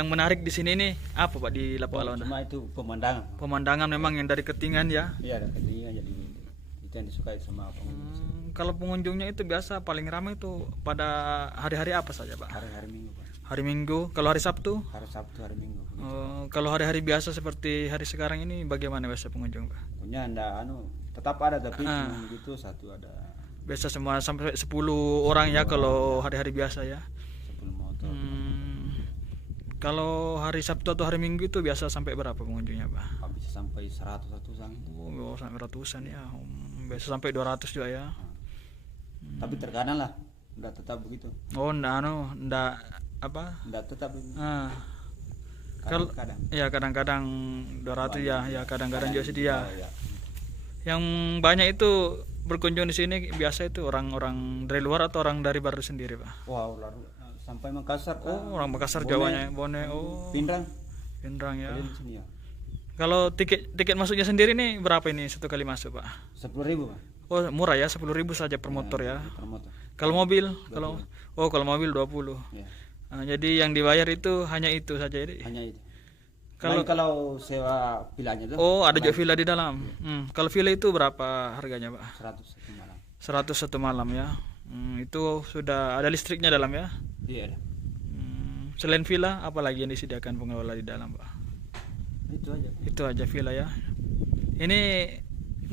Yang menarik di sini nih apa Pak di Lapak Launa? Cuma itu pemandangan. Pemandangan memang yang dari ketinggian ya. Iya, ada ketinggian jadi itu yang disukai sama pengunjung. Kalau pengunjungnya itu biasa paling ramai itu pada hari-hari apa saja Pak? Hari-hari Minggu, Pak. Hari Minggu, kalau hari Sabtu? Hari Sabtu, hari Minggu. Kalau hari-hari biasa seperti hari sekarang ini bagaimana biasa pengunjung Pak? Punya anda tetap ada tapi cuma begitu satu ada Biasa semua sampai 10 orang ya kalau hari-hari biasa ya. 10 motor. Kalau hari Sabtu atau hari Minggu itu biasa sampai berapa pengunjungnya Pak? Bisa sampai 100 ratusan. Oh, sampai ratusan ya. Biasa sampai 200 juga ya. Tapi terkadang lah enggak tetap begitu. Oh, enggak apa? Enggak tetap. Kalau Kadang-kadang. ya kadang-kadang 200 ya, ya kadang-kadang juga sedia. Ya. Yang banyak itu berkunjung di sini biasa itu orang-orang dari luar atau orang dari Baru sendiri Pak? Wow, lalu sampai Makassar. Oh, orang Makassar Jawanya, Bone. Oh, Pindrang. Pindrang ya. Kalian di sini ya. Kalau tiket masuknya sendiri nih berapa ini satu kali masuk Pak? 10.000, Pak. Oh, murah ya, 10.000 saja per motor ya. Per motor. Kalau mobil, kalau mobil 20. Ya. Jadi yang dibayar itu hanya itu saja. Jadi Hanya itu. Kalau kalau sewa villanya tuh. oh, ada juga villa di dalam. Kalau villa itu berapa harganya Pak? 100 satu malam. 100 satu malam ya. Itu sudah ada listriknya dalam ya. Iya. Selain villa, apa lagi yang disediakan pengelola di dalam Pak? Itu aja. Itu aja villa ya. Ini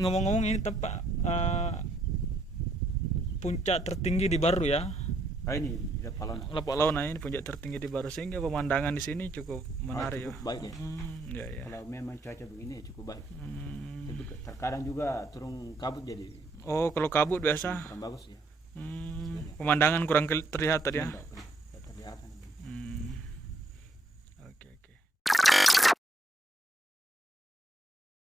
ngomong-ngomong ini tempat puncak tertinggi di Baru ya. Ini di Lapak Launa. Lapak Launa ini puncak tertinggi di Baru sehingga pemandangan di sini cukup menarik Cukup baik ya. Ya. Kalau memang cuaca begini ya cukup baik. Tapi terkadang juga turun kabut jadi Oh, kalau kabut biasa kurang bagus ya. pemandangan kurang terlihat tadi ya. Enggak,